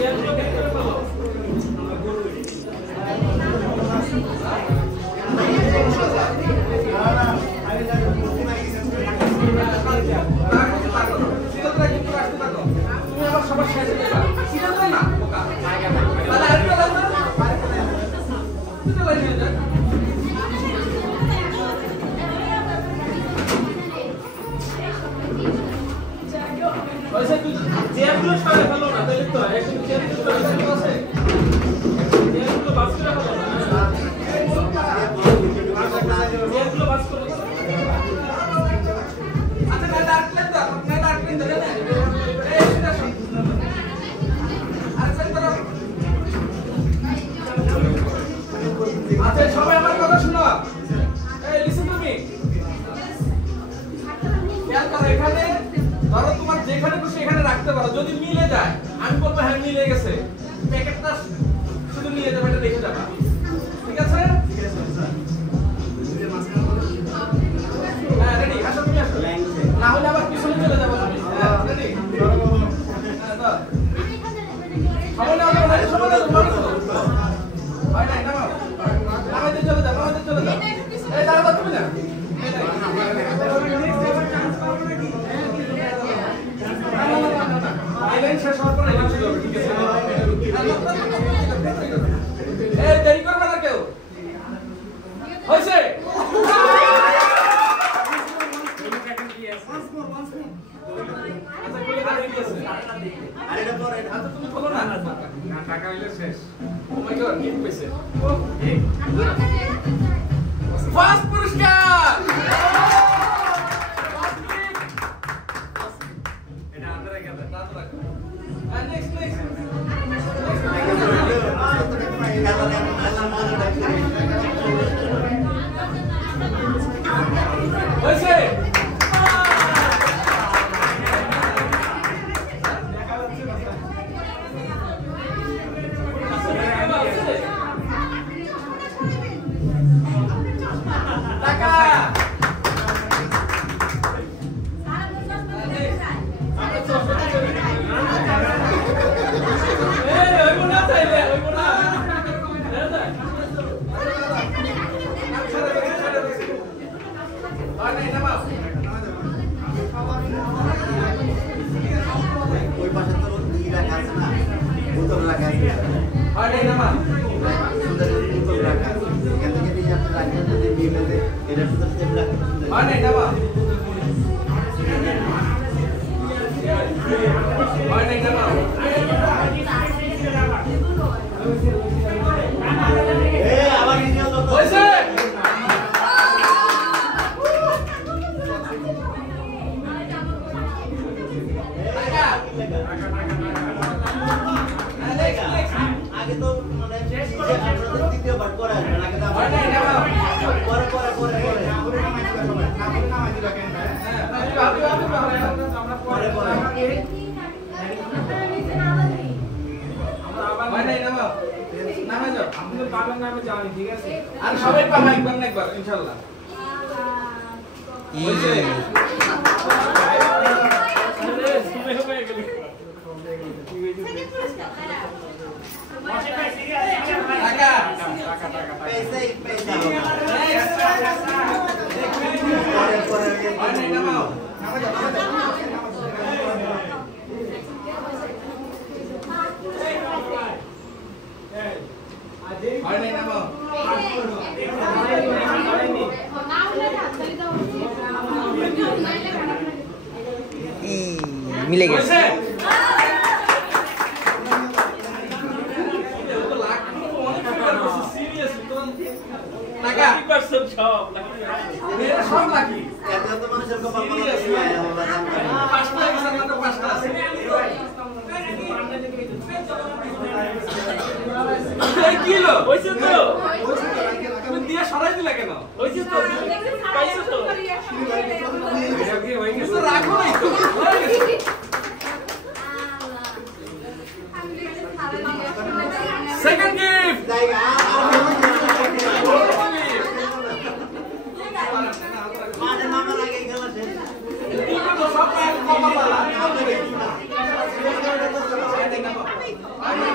मिले गए Second gift.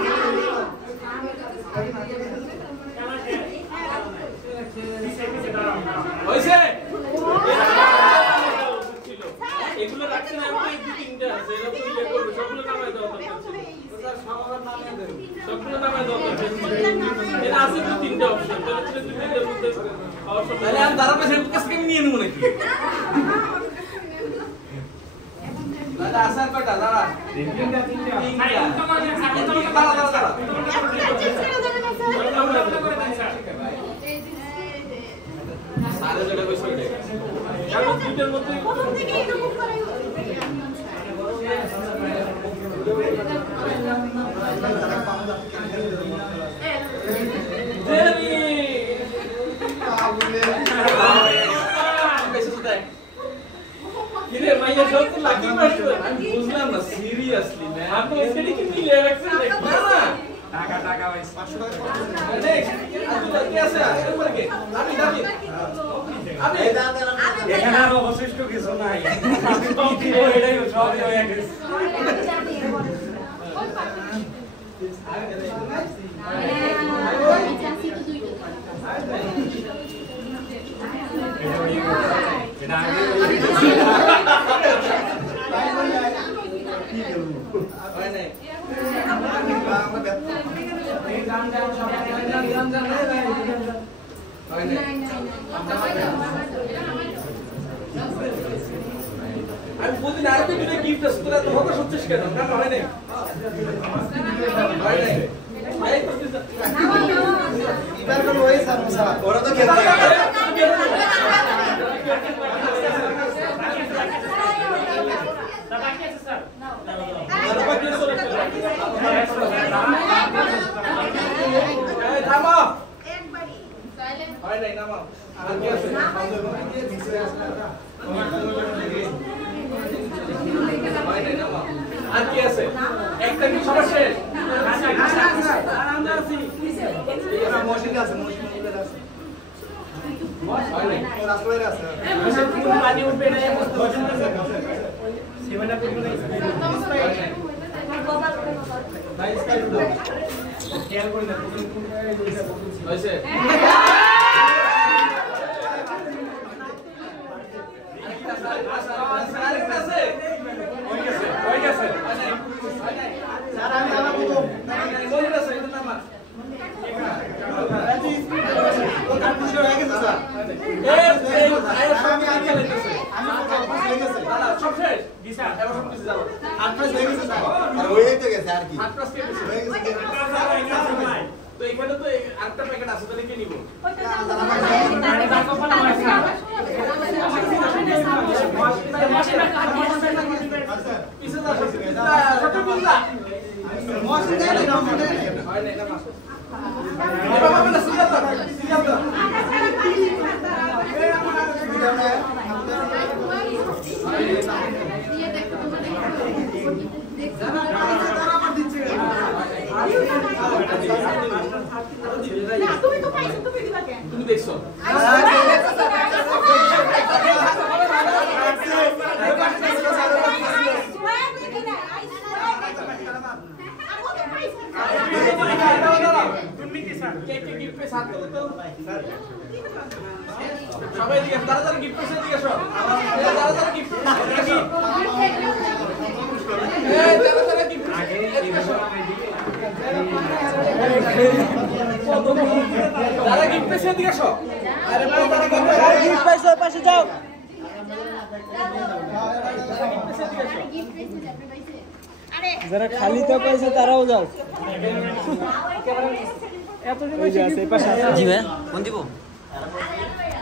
সময় দরকার এটা আছে তো তিনটা অপশন তাহলে তিনটার মধ্যে অপশন তাহলে আমি দাঁড়া পেছনে কাছে নিয়ে নেব নাকি দাদা আসার কয়টা দাঁড়া তিনটা সারে যেটা কইছো এটা কারণ দুইটার মধ্যে প্রথম থেকে এরকম করাই কিরে মাইয়া সব তো লাগি মারছো আমি বুঝলাম না সিরিয়াসলি ম্যাম আপনি এসেডি কি নিয়ে রাখছেন না টাকা ভাই 500 টাকা নেক্সট আব্দুল্লাহ কি আছে উপরে কে আমি এখানে আর অবশিষ্ট কিছু নাই এটাই সব হয়ে গেছে আমি বলতে না আরেকটা দুটো গিফট আছে তোরা তো হতাশ হচ্ছিস কেন না হয় না হয় না এই তো এবার তো ওই সমস্যা ওরা তো খেতে বাকি আছে স্যার বাকি আছে এই থামো একবারই সাইলেন্ট হয় নাই নামো আর কি আছে আর কি আছে একটা কি সমস্যা আরামদার আছি এটা মশিন আছে মশিন উপরে আছে হয় নাই রাস্তায় আছে পানি উঠবে না মশিন আছে সেভেন আপ এগুলো নাই স্টাইল দাও খেয়াল করে দেখো হইছে তো এখানে তো আরেকটা প্যাকেট আছে তাহলে কে নিব তুমি তো পাইছো তুমি দিবা কেন তুমি দেখছো সবাই দিকে তাড়াতাড়ি গিফট পেছে দিকে সব তাড়াতাড়ি গিফট তাড়াতাড়ি গিফট আগে তারা গিফট পেছে দিকে সব আরে তারা গিফট পেছে পাশে যাও যারা খালি তো পাইছে তারাও যাও এত দিন জি ভাই কোন দিব